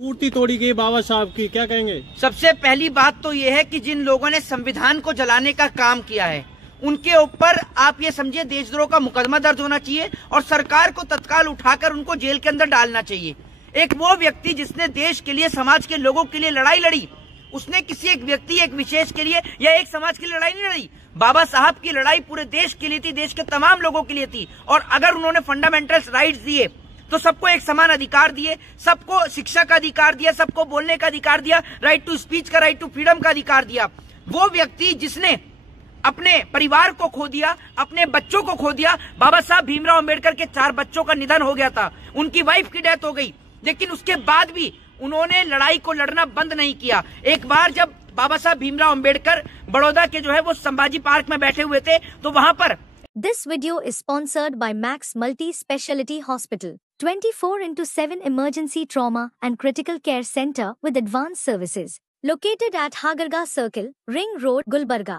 मूर्ति तोड़ी गई बाबा साहब की, क्या कहेंगे? सबसे पहली बात तो ये है कि जिन लोगों ने संविधान को जलाने का काम किया है उनके ऊपर आप ये समझिए देशद्रोह का मुकदमा दर्ज होना चाहिए और सरकार को तत्काल उठाकर उनको जेल के अंदर डालना चाहिए। एक वो व्यक्ति जिसने देश के लिए, समाज के लोगों के लिए लड़ाई लड़ी, उसने किसी एक व्यक्ति, एक विशेष के लिए या एक समाज के लिए लड़ाई नहीं लड़ी। बाबा साहब की लड़ाई पूरे देश के लिए थी, देश के तमाम लोगों के लिए थी। और अगर उन्होंने फंडामेंटल राइट्स दिए तो सबको एक समान अधिकार दिए, सबको शिक्षा का अधिकार दिया, सबको बोलने का अधिकार दिया, राइट टू स्पीच का, राइट टू फ्रीडम का अधिकार दिया। वो व्यक्ति जिसने अपने परिवार को खो दिया, अपने बच्चों को खो दिया। बाबा साहब भीमराव अंबेडकर के 4 बच्चों का निधन हो गया था, उनकी वाइफ की डेथ हो गई, लेकिन उसके बाद भी उन्होंने लड़ाई को लड़ना बंद नहीं किया। एक बार जब बाबा साहब भीमराव अंबेडकर बड़ौदा के जो है वो संभाजी पार्क में बैठे हुए थे तो वहां पर This video is sponsored by Max Multi Speciality Hospital, 24/7 emergency trauma and critical care center with advanced services, located at Hagarga Circle, Ring Road, Gulbarga.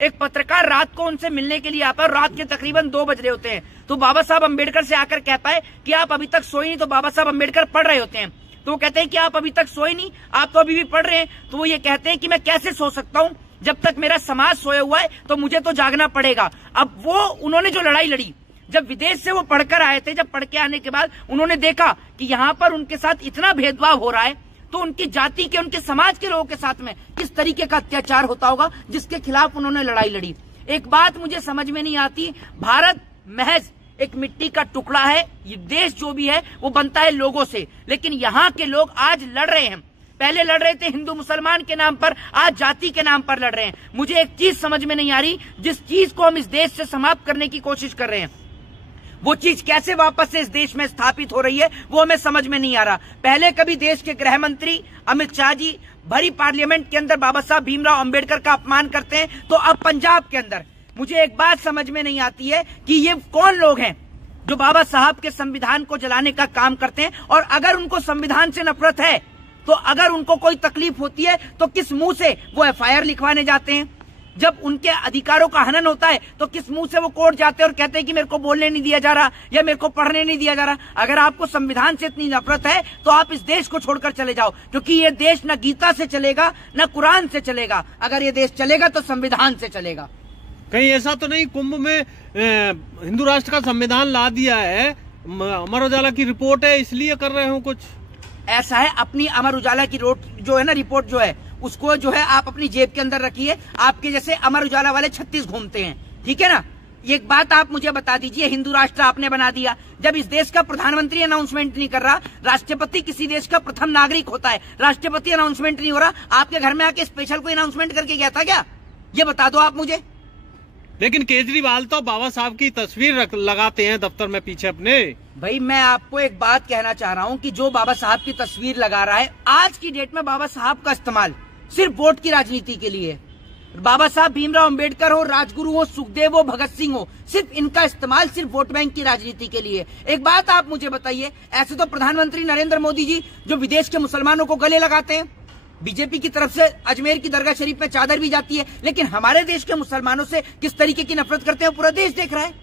एक पत्रकार रात को उनसे मिलने के लिए आता है और रात के तकरीबन 2 बज रहे होते हैं, तो बाबा साहब अंबेडकर से आकर कहता है कि आप अभी तक सोए नहीं। तो बाबा साहब अंबेडकर पढ़ रहे होते हैं, तो वो कहते हैं कि आप अभी तक सोए नहीं, आप तो अभी भी पढ़ रहे हैं। तो वो ये कहते हैं कि मैं कैसे सो सकता हूँ, जब तक मेरा समाज सोया हुआ है तो मुझे तो जागना पड़ेगा। अब वो उन्होंने जो लड़ाई लड़ी, जब विदेश से वो पढ़कर आए थे, जब पढ़ के आने के बाद उन्होंने देखा कि यहाँ पर उनके साथ इतना भेदभाव हो रहा है, तो उनकी जाति के, उनके समाज के लोगों के साथ में किस तरीके का अत्याचार होता होगा, जिसके खिलाफ उन्होंने लड़ाई लड़ी। एक बात मुझे समझ में नहीं आती, भारत महज एक मिट्टी का टुकड़ा है, ये देश जो भी है वो बनता है लोगों से, लेकिन यहाँ के लोग आज लड़ रहे हैं। पहले लड़ रहे थे हिंदू मुसलमान के नाम पर, आज जाति के नाम पर लड़ रहे हैं। मुझे एक चीज समझ में नहीं आ रही, जिस चीज को हम इस देश से समाप्त करने की कोशिश कर रहे हैं वो चीज कैसे वापस से इस देश में स्थापित हो रही है, वो हमें समझ में नहीं आ रहा। पहले कभी देश के गृह मंत्री अमित शाह जी भरी पार्लियामेंट के अंदर बाबा साहब भीमराव अंबेडकर का अपमान करते हैं, तो अब पंजाब के अंदर मुझे एक बात समझ में नहीं आती है कि ये कौन लोग हैं जो बाबा साहब के संविधान को जलाने का काम करते हैं। और अगर उनको संविधान से नफरत है, तो अगर उनको कोई तकलीफ होती है तो किस मुंह से वो FIR लिखवाने जाते हैं? जब उनके अधिकारों का हनन होता है तो किस मुंह से वो कोर्ट जाते हैं और कहते हैं कि मेरे को बोलने नहीं दिया जा रहा या मेरे को पढ़ने नहीं दिया जा रहा? अगर आपको संविधान से इतनी नफरत है तो आप इस देश को छोड़कर चले जाओ, क्योंकि ये देश न गीता से चलेगा न कुरान से चलेगा। अगर ये देश चलेगा तो संविधान से चलेगा। कहीं ऐसा तो नहीं कुंभ में हिंदू राष्ट्र का संविधान ला दिया है, अमर उजाला की रिपोर्ट है इसलिए कर रहे हो कुछ? ऐसा है, अपनी अमर उजाला की जो है ना रिपोर्ट जो है उसको जो है आप अपनी जेब के अंदर रखिए। आपके जैसे अमर उजाला वाले 36 घूमते हैं, ठीक है ना। एक बात आप मुझे बता दीजिए, हिंदू राष्ट्र आपने बना दिया, जब इस देश का प्रधानमंत्री अनाउंसमेंट नहीं कर रहा, राष्ट्रपति किसी देश का प्रथम नागरिक होता है, राष्ट्रपति अनाउंसमेंट नहीं हो रहा, आपके घर में आके स्पेशल कोई अनाउंसमेंट करके गया था क्या? ये बता दो आप मुझे। लेकिन केजरीवाल तो बाबा साहब की तस्वीर लगाते हैं दफ्तर में पीछे अपने। भाई मैं आपको एक बात कहना चाह रहा हूँ कि जो बाबा साहब की तस्वीर लगा रहा है, आज की डेट में बाबा साहब का इस्तेमाल सिर्फ वोट की राजनीति के लिए। बाबा साहब भीमराव अंबेडकर हो, राजगुरु हो, सुखदेव हो, भगत सिंह हो, सिर्फ इनका इस्तेमाल सिर्फ वोट बैंक की राजनीति के लिए। एक बात आप मुझे बताइए, ऐसे तो प्रधानमंत्री नरेंद्र मोदी जी जो विदेश के मुसलमानों को गले लगाते हैं, बीजेपी की तरफ से अजमेर की दरगाह शरीफ में चादर भी जाती है, लेकिन हमारे देश के मुसलमानों से किस तरीके की नफरत करते हैं पूरा देश देख रहा है।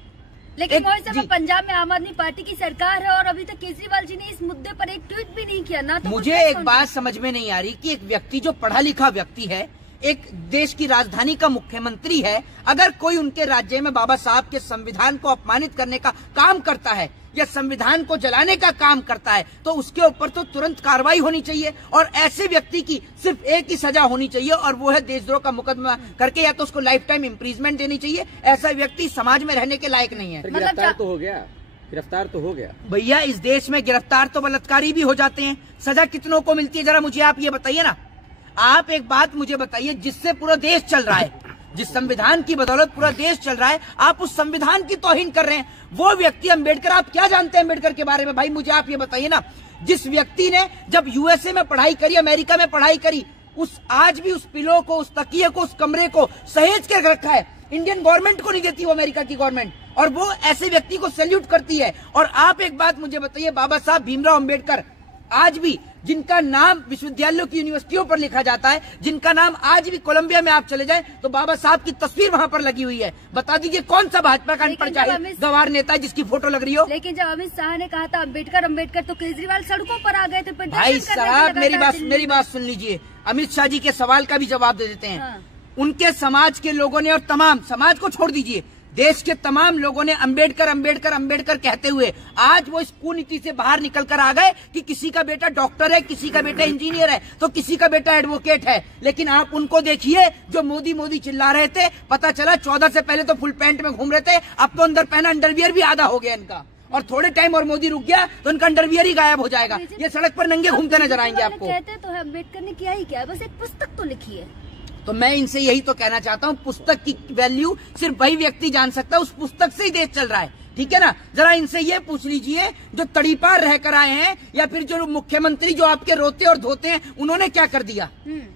लेकिन पंजाब में आम आदमी पार्टी की सरकार है और अभी तक केजरीवाल जी ने इस मुद्दे पर एक ट्वीट भी नहीं किया ना। तो मुझे एक बात समझ में नहीं आ रही कि एक व्यक्ति जो पढ़ा लिखा व्यक्ति है, एक देश की राजधानी का मुख्यमंत्री है, अगर कोई उनके राज्य में बाबा साहब के संविधान को अपमानित करने का काम करता है या संविधान को जलाने का काम करता है, तो उसके ऊपर तो तुरंत कार्रवाई होनी चाहिए और ऐसे व्यक्ति की सिर्फ एक ही सजा होनी चाहिए और वो है देशद्रोह का मुकदमा करके या तो उसको लाइफ टाइम इम्प्रीजमेंट देनी चाहिए। ऐसा व्यक्ति समाज में रहने के लायक नहीं है। गिरफ्तार तो हो गया, गिरफ्तार तो हो गया भैया। इस देश में गिरफ्तार तो बलात्कारी भी हो जाते हैं, सजा कितनों को मिलती है जरा मुझे आप ये बताइए ना। आप एक बात मुझे बताइए, जिससे पूरा देश चल रहा है, जिस संविधान की बदौलत पूरा देश चल रहा है, आप उस संविधान की तौहीन कर रहे हैं। वो व्यक्ति अम्बेडकर, आप क्या जानते हैं अम्बेडकर के बारे में भाई? मुझे आप ये बताइए ना। जिस व्यक्ति ने जब USA में पढ़ाई करी, अमेरिका में पढ़ाई करी, उस आज भी उस पिलो को, उस तकिए को, उस कमरे को सहेज कर रखा है। इंडियन गवर्नमेंट को नहीं देती वो अमेरिका की गवर्नमेंट, और वो ऐसे व्यक्ति को सैल्यूट करती है। और आप एक बात मुझे बताइए, बाबा साहब भीमराव अम्बेडकर आज भी जिनका नाम विश्वविद्यालयों की यूनिवर्सिटियों पर लिखा जाता है, जिनका नाम आज भी कोलंबिया में आप चले जाएं तो बाबा साहब की तस्वीर वहां पर लगी हुई है। बता दीजिए कौन सा भाजपा का अनपढ़ गवार नेता है जिसकी फोटो लग रही हो। लेकिन जब अमित शाह ने कहा था अम्बेडकर तो केजरीवाल सड़कों पर आ गए थे। भाई साहब मेरी बात सुन लीजिए, अमित शाह जी के सवाल का भी जवाब दे देते हैं। हाँ। उनके समाज के लोगों ने, और तमाम समाज को छोड़ दीजिए, देश के तमाम लोगों ने अम्बेडकर कहते हुए आज वो इस कुनीति से बाहर निकल कर आ गए कि किसी का बेटा डॉक्टर है, किसी का बेटा इंजीनियर है, तो किसी का बेटा एडवोकेट है। लेकिन आप उनको देखिए जो मोदी चिल्ला रहे थे, पता चला 14 से पहले तो फुल पैंट में घूम रहे थे, अब तो अंदर पहना अंडरवियर भी आधा हो गया इनका, और थोड़े टाइम और मोदी रुक गया तो उनका अंडरवियर ही गायब हो जाएगा। ये सड़क पर नंगे घूमते नजर आएंगे आपको। कहते तो है अम्बेडकर ने किया ही क्या, बस एक पुस्तक तो लिखी है। तो मैं इनसे यही तो कहना चाहता हूँ, पुस्तक की वैल्यू सिर्फ वही व्यक्ति जान सकता है, उस पुस्तक से ही देश चल रहा है, ठीक है ना। जरा इनसे ये पूछ लीजिए जो तड़ीपार रहकर आए हैं, या फिर जो मुख्यमंत्री जो आपके रोते और धोते हैं, उन्होंने क्या कर दिया।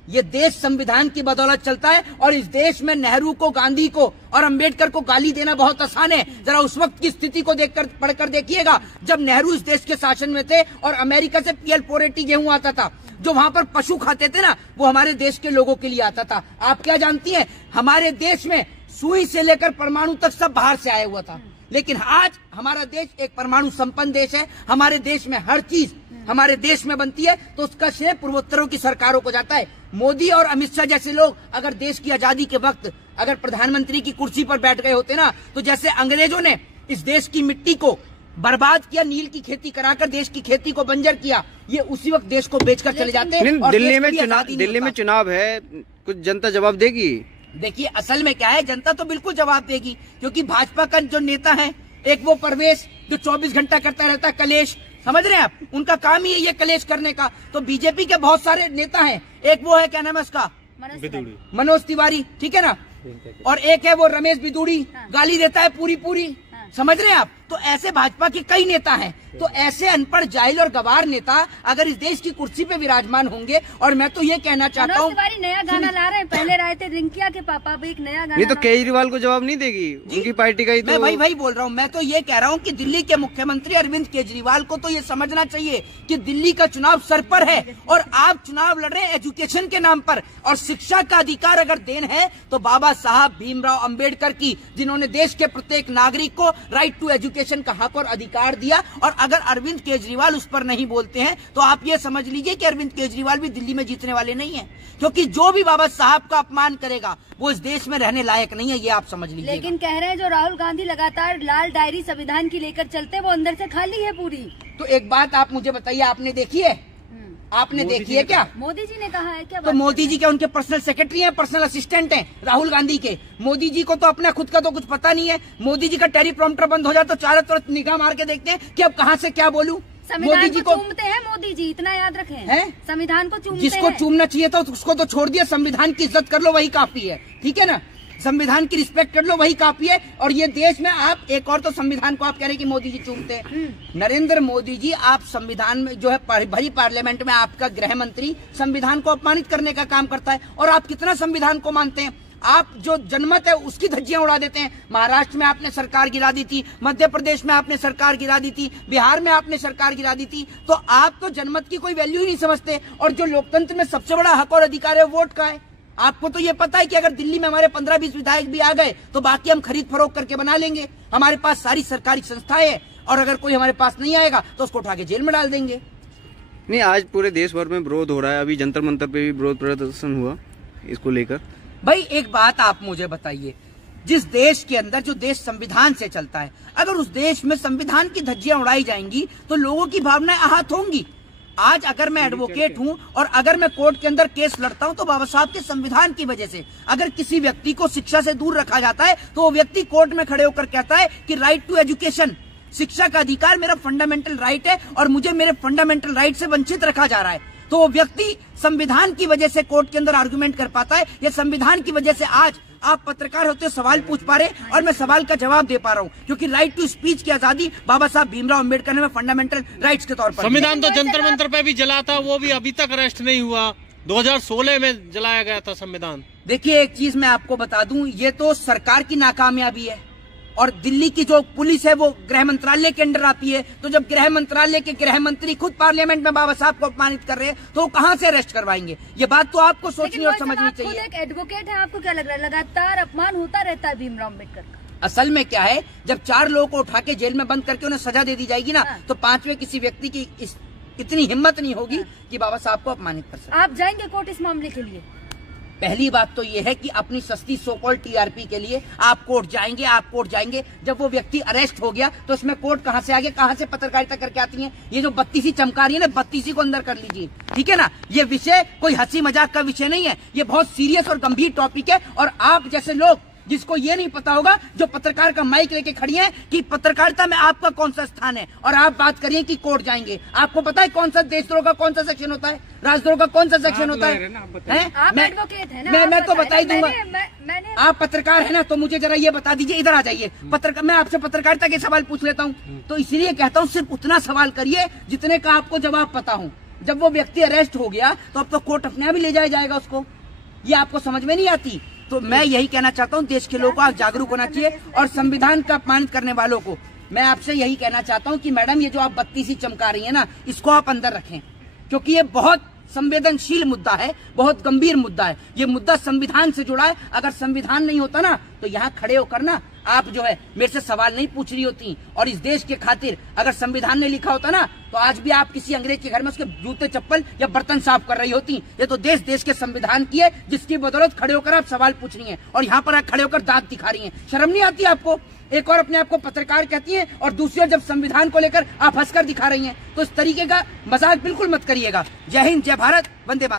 ये देश संविधान की बदौलत चलता है, और इस देश में नेहरू को, गांधी को और अंबेडकर को गाली देना बहुत आसान है। जरा उस वक्त की स्थिति को देखकर पढ़कर देखिएगा जब नेहरू इस देश के शासन में थे और अमेरिका से PL 480 गेहूं आता था, जो वहां पर पशु खाते थे ना, वो हमारे देश के लोगों के लिए आता था। आप क्या जानती हैं, हमारे देश में सुई से लेकर परमाणु तक सब बाहर से आया हुआ था। लेकिन आज हमारा देश एक परमाणु संपन्न देश है, हमारे देश में हर चीज हमारे देश में बनती है, तो उसका श्रेय पूर्वोत्तरों की सरकारों को जाता है। मोदी और अमित शाह जैसे लोग अगर देश की आजादी के वक्त अगर प्रधानमंत्री की कुर्सी पर बैठ गए होते ना, तो जैसे अंग्रेजों ने इस देश की मिट्टी को बर्बाद किया, नील की खेती कराकर देश की खेती को बंजर किया, ये उसी वक्त देश को बेचकर चले जाते हैं। दिल्ली में चुनाव है, कुछ जनता जवाब देगी। देखिए असल में क्या है, जनता तो बिल्कुल जवाब देगी, क्योंकि भाजपा का जो नेता है, एक वो परवेश जो 24 घंटा करता रहता है कलेश, समझ रहे हैं आप, उनका काम ही है ये कलेश करने का। तो बीजेपी के बहुत सारे नेता हैं, एक वो है क्या नाम है उसका, मनोज तिवारी, ठीक है ना, और एक है वो रमेश बिदूड़ी, गाली देता है पूरी, समझ रहे हैं आप। तो ऐसे भाजपा के कई नेता हैं। तो ऐसे अनपढ़, जाहिल और गवार नेता अगर इस देश की कुर्सी पे विराजमान होंगे, और मैं तो ये कहना चाहता हूँ, नया गाना ला रहे हैं, पहले लाए थे रिंकिया के पापा, अब एक नया गाना। नहीं तो केजरीवाल को जवाब नहीं देगी, उनकी पार्टी का ही तो। मैं वही बोल रहा हूँ, मैं तो ये कह रहा हूँ कि दिल्ली के मुख्यमंत्री अरविंद केजरीवाल को तो ये समझना चाहिए कि दिल्ली का चुनाव सर पर है, और आप चुनाव लड़ रहे हैं एजुकेशन के नाम पर, और शिक्षा का अधिकार अगर देन है तो बाबा साहब भीमराव अम्बेडकर की, जिन्होंने देश के प्रत्येक नागरिक को राइट टू एजुकेशन का हक और अधिकार दिया। और अगर अरविंद केजरीवाल उस पर नहीं बोलते हैं तो आप ये समझ लीजिए कि अरविंद केजरीवाल भी दिल्ली में जीतने वाले नहीं हैं, क्योंकि जो भी बाबा साहब का अपमान करेगा वो इस देश में रहने लायक नहीं है, ये आप समझ लीजिए। लेकिन कह रहे हैं जो राहुल गांधी लगातार लाल डायरी संविधान की लेकर चलते हैं, वो अंदर से खाली है पूरी। तो एक बात आप मुझे बताइए, आपने देखी है? आपने देखी है क्या? मोदी जी ने कहा है क्या? तो मोदी जी के उनके पर्सनल सेक्रेटरी हैं, पर्सनल असिस्टेंट हैं राहुल गांधी के। मोदी जी को तो अपना खुद का तो कुछ पता नहीं है। मोदी जी का टेलीप्रॉम्प्टर बंद हो जाए तो चारों तरफ निगाह मार के देखते हैं कि अब कहाँ से क्या बोलूं। मोदी जी को चूमते हैं मोदी जी, इतना याद रखें, हैं? संविधान को चूमते हैं। जिसको चूमना चाहिए था उसको तो छोड़ दिया, संविधान की इज्जत कर लो वही काफी है, ठीक है ना। संविधान की रिस्पेक्ट कर लो वही काफी है। और ये देश में आप एक और तो संविधान को आप कह रहे हैं कि मोदी जी चूमते हैं। नरेंद्र मोदी जी, आप संविधान में जो है भरी पार्लियामेंट में आपका गृह मंत्री संविधान को अपमानित करने का काम करता है। और आप कितना संविधान को मानते हैं? आप जो जनमत है उसकी धज्जियां उड़ा देते हैं। महाराष्ट्र में आपने सरकार गिरा दी थी, मध्य प्रदेश में आपने सरकार गिरा दी थी, बिहार में आपने सरकार गिरा दी थी। तो आप तो जनमत की कोई वैल्यू ही नहीं समझते। और जो लोकतंत्र में सबसे बड़ा हक और अधिकार है वोट का है। आपको तो ये पता है कि अगर दिल्ली में हमारे 15-20 विधायक भी आ गए तो बाकी हम खरीद फरोख्त करके बना लेंगे। हमारे पास सारी सरकारी संस्थाएं हैं, और अगर कोई हमारे पास नहीं आएगा तो उसको उठा के जेल में डाल देंगे। नहीं, आज पूरे देश भर में विरोध हो रहा है, अभी जंतर मंतर पे भी विरोध प्रदर्शन हुआ इसको लेकर। भाई एक बात आप मुझे बताइए, जिस देश के अंदर जो देश संविधान से चलता है, अगर उस देश में संविधान की धज्जियां उड़ाई जाएंगी तो लोगों की भावनाएं आहत होंगी। आज अगर मैं एडवोकेट हूं और अगर मैं कोर्ट के अंदर केस लड़ता हूं तो बाबा साहब के संविधान की वजह से। अगर किसी व्यक्ति को शिक्षा से दूर रखा जाता है तो वो व्यक्ति कोर्ट में खड़े होकर कहता है कि राइट टू एजुकेशन, शिक्षा का अधिकार मेरा फंडामेंटल राइट है और मुझे मेरे फंडामेंटल राइट से वंचित रखा जा रहा है। तो वो व्यक्ति संविधान की वजह से कोर्ट के अंदर आर्गुमेंट कर पाता है, या संविधान की वजह से आज आप पत्रकार होते सवाल पूछ पा रहे और मैं सवाल का जवाब दे पा रहा हूँ, क्योंकि राइट टू स्पीच की आजादी बाबा साहब भीमराव अम्बेडकर ने फंडामेंटल राइट्स के तौर पर। संविधान तो जंतर मंतर पे भी जला था, वो भी अभी तक अरेस्ट नहीं हुआ। 2016 में जलाया गया था संविधान। देखिए एक चीज मैं आपको बता दूं, ये तो सरकार की नाकामयाबी है। और दिल्ली की जो पुलिस है वो गृह मंत्रालय के अंडर आती है। तो जब गृह मंत्रालय के गृह मंत्री खुद पार्लियामेंट में बाबा साहब को अपमानित कर रहे हैं तो वो कहां से अरेस्ट करवाएंगे? ये बात तो आपको सोचनी और समझनी चाहिए। एक एडवोकेट है, आपको क्या लग रहा है लगातार अपमान होता रहता है भीमराव अम्बेडकर का? असल में क्या है, जब 4 लोगों को उठा के जेल में बंद करके उन्हें सजा दे दी जाएगी ना, तो 5वें किसी व्यक्ति की इतनी हिम्मत नहीं होगी कि बाबा साहब को अपमानित कर सके। आप जाएंगे कोर्ट इस मामले के लिए? पहली बात तो ये है कि अपनी सस्ती सोकॉल्ड टीआरपी के लिए आप कोर्ट जाएंगे। जब वो व्यक्ति अरेस्ट हो गया तो इसमें कोर्ट कहां से आ गया, कहां से पत्रकारिता करके आती है? ये जो 32 चमका रही है ना, 32 को अंदर कर लीजिए, ठीक है ना। ये विषय कोई हंसी मजाक का विषय नहीं है, ये बहुत सीरियस और गंभीर टॉपिक है। और आप जैसे लोग जिसको ये नहीं पता होगा, जो पत्रकार का माइक लेके खड़ी है कि पत्रकारिता में आपका कौन सा स्थान है, और आप बात करिए कि कोर्ट जाएंगे। आपको पता है कौन सा देशद्रोह का कौन सा सेक्शन होता है, राजद्रोह का कौन सा सेक्शन होता है? आप एडवोकेट है ना, मैं तो बता ही दूंगा। मैंने आप पत्रकार है ना, तो मुझे जरा ये बता दीजिए, इधर आ जाइए। मैं आपसे पत्रकारिता के सवाल पूछ लेता हूँ, तो इसलिए कहता हूँ सिर्फ उतना सवाल करिए जितने का आपको जवाब पता हो। जब वो व्यक्ति अरेस्ट हो गया तो अब तो कोर्ट अपने आप ही ले जाएगा उसको। ये आपको समझ में नहीं आती? तो मैं यही कहना चाहता हूँ, देश के लोगों को आज जागरूक होना चाहिए। और संविधान का अपमानित करने वालों को मैं आपसे यही कहना चाहता हूँ कि मैडम, ये जो आप 32 चमका रही है ना, इसको आप अंदर रखें, क्योंकि ये बहुत संवेदनशील मुद्दा है, बहुत गंभीर मुद्दा है। ये मुद्दा संविधान से जुड़ा है। अगर संविधान नहीं होता ना, तो यहाँ खड़े होकर ना आप जो है मेरे से सवाल नहीं पूछ रही होती। और इस देश के खातिर अगर संविधान ने लिखा होता ना, तो आज भी आप किसी अंग्रेज के घर में उसके जूते चप्पल या बर्तन साफ कर रही होती। ये तो देश के संविधान की है, जिसकी बदौलत खड़े होकर आप सवाल पूछ रही हैं, और यहाँ पर आप खड़े होकर दांत दिखा रही हैं। शर्म नहीं आती आपको? एक और अपने आप को पत्रकार कहती हैं, और दूसरी ओर जब संविधान को लेकर आप हंसकर दिखा रही हैं। तो इस तरीके का मजाक बिल्कुल मत करिएगा। जय हिंद, जय भारत, वंदे मातरम।